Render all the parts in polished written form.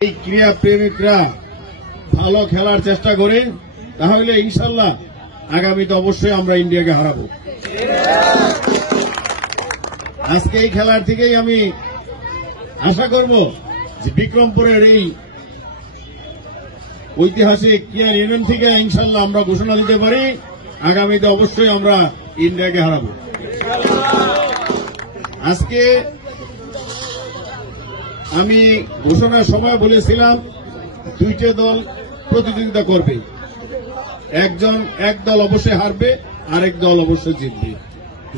এই ক্রীড়া প্রেমিকরা ভালো খেলার চেষ্টা করে, তাহলে ইনশাল্লাহ আগামীতে অবশ্যই আমরা ইন্ডিয়াকে হারাবো। আজকে এই খেলার থেকেই আমি আশা করব যে বিক্রমপুরের এই ঐতিহাসিক ক্রীড়া ইউনিয়ন থেকে ইনশাল্লাহ আমরা ঘোষণা দিতে পারি আগামীতে অবশ্যই আমরা ইন্ডিয়াকে হারাবো। আজকে আমি ঘোষণার সময় বলেছিলাম দুইটা দল প্রতিদ্বন্দ্বিতা করবে, এক দল অবশ্যই হারবে, আরেক দল অবশ্যই জিতবে।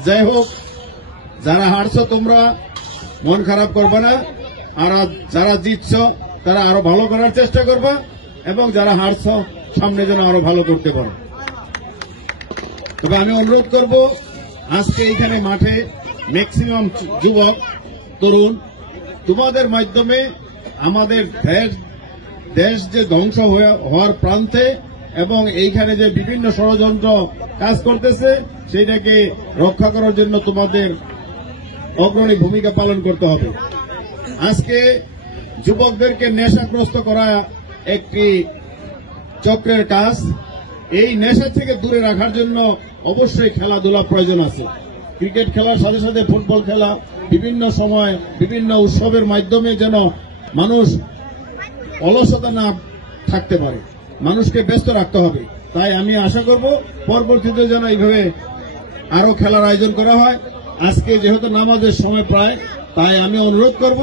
যাই হোক, যারা হারছ তোমরা মন খারাপ করবে না, আর যারা জিতছ তারা আরো ভালো করার চেষ্টা করবা, এবং যারা হারছ সামনে যেন আরো ভালো করতে পারো। তবে আমি অনুরোধ করব, আজকে এইখানে মাঠে ম্যাক্সিমাম যুবক তরুণ, তোমাদের মাধ্যমে আমাদের দেশ যে ধ্বংস হওয়ার প্রান্তে এবং এইখানে যে বিভিন্ন ষড়যন্ত্র কাজ করতেছে সেইটাকে রক্ষা করার জন্য তোমাদের অগ্রণী ভূমিকা পালন করতে হবে। আজকে যুবকদেরকে নেশাগ্রস্ত করা একটি চক্রের কাজ। এই নেশা থেকে দূরে রাখার জন্য অবশ্যই খেলাধুলা প্রয়োজন আছে। ক্রিকেট খেলার সাথে সাথে ফুটবল খেলা, বিভিন্ন সময় বিভিন্ন উৎসবের মাধ্যমে যেন মানুষ অলসতা না থাকতে পারে, মানুষকে ব্যস্ত রাখতে হবে। তাই আমি আশা করব পরবর্তীতে যেন এইভাবে আরো খেলার আয়োজন করা হয়। আজকে যেহেতু নামাজের সময় প্রায়, তাই আমি অনুরোধ করব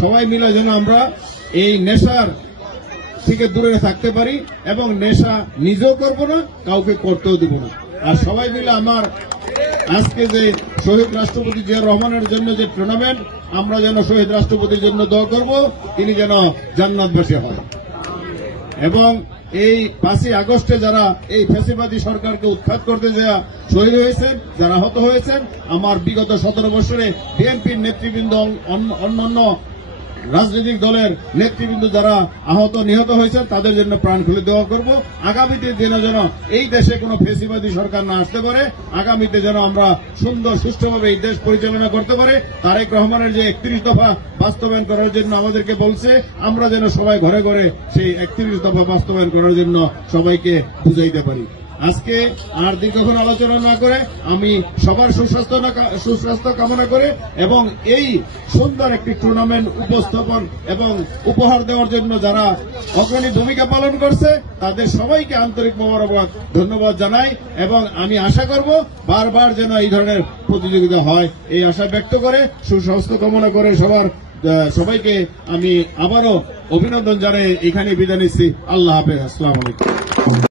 সবাই মিলে যেন আমরা এই নেশার থেকে দূরে থাকতে পারি, এবং নেশা নিজেও করব না, কাউকে করতেও দিব না। আর সবাই মিলে আমার আজকে যে শহীদ রাষ্ট্রপতি জিয়া রহমানের জন্য যে টুর্নামেন্ট, আমরা যেন শহীদ রাষ্ট্রপতির জন্য দোয়া করব, তিনি যেন জান্নাতবাসী হন। এবং এই 5ই আগস্টে যারা এই ফ্যাসিবাদী সরকারকে উৎখাত করতে যারা শহীদ হয়েছেন, যারা আহত হয়েছেন, আমার বিগত 17 বছরে বিএনপির নেতৃবৃন্দ, অন্যান্য রাজনৈতিক দলের নেতৃবৃন্দ যারা আহত নিহত হয়েছেন, তাদের জন্য প্রাণ খুলে দেওয়া করব। আগামীতে যেন এই দেশে কোনো ফ্যাসিবাদী সরকার না আসতে পারে, আগামীতে যেন আমরা সুন্দর সুষ্ঠুভাবে এই দেশ পরিচালনা করতে পারে। তারেক রহমানের যে 31 দফা বাস্তবায়ন করার জন্য আমাদেরকে বলছে, আমরা যেন সবাই ঘরে ঘরে সেই 31 দফা বাস্তবায়ন করার জন্য সবাইকে বুঝাইতে পারি। আজকে আর দীর্ঘক্ষণ আলোচনা না করে আমি সবার সুস্বাস্থ্য কামনা করে এবং এই সুন্দর একটি টুর্নামেন্ট উপস্থাপন এবং উপহার দেওয়ার জন্য যারা অগ্রণী ভূমিকা পালন করছে তাদের সবাইকে আন্তরিক মোবারকবাদ ধন্যবাদ জানাই, এবং আমি আশা করব বারবার যেন এই ধরনের প্রতিযোগিতা হয়, এই আশা ব্যক্ত করে সুস্বাস্থ্য কামনা করে সবাইকে আমি আবারও অভিনন্দন জানাই এখানে বিদায় নিচ্ছি। আল্লাহ হাফেজ। আসসালামু আলাইকুম।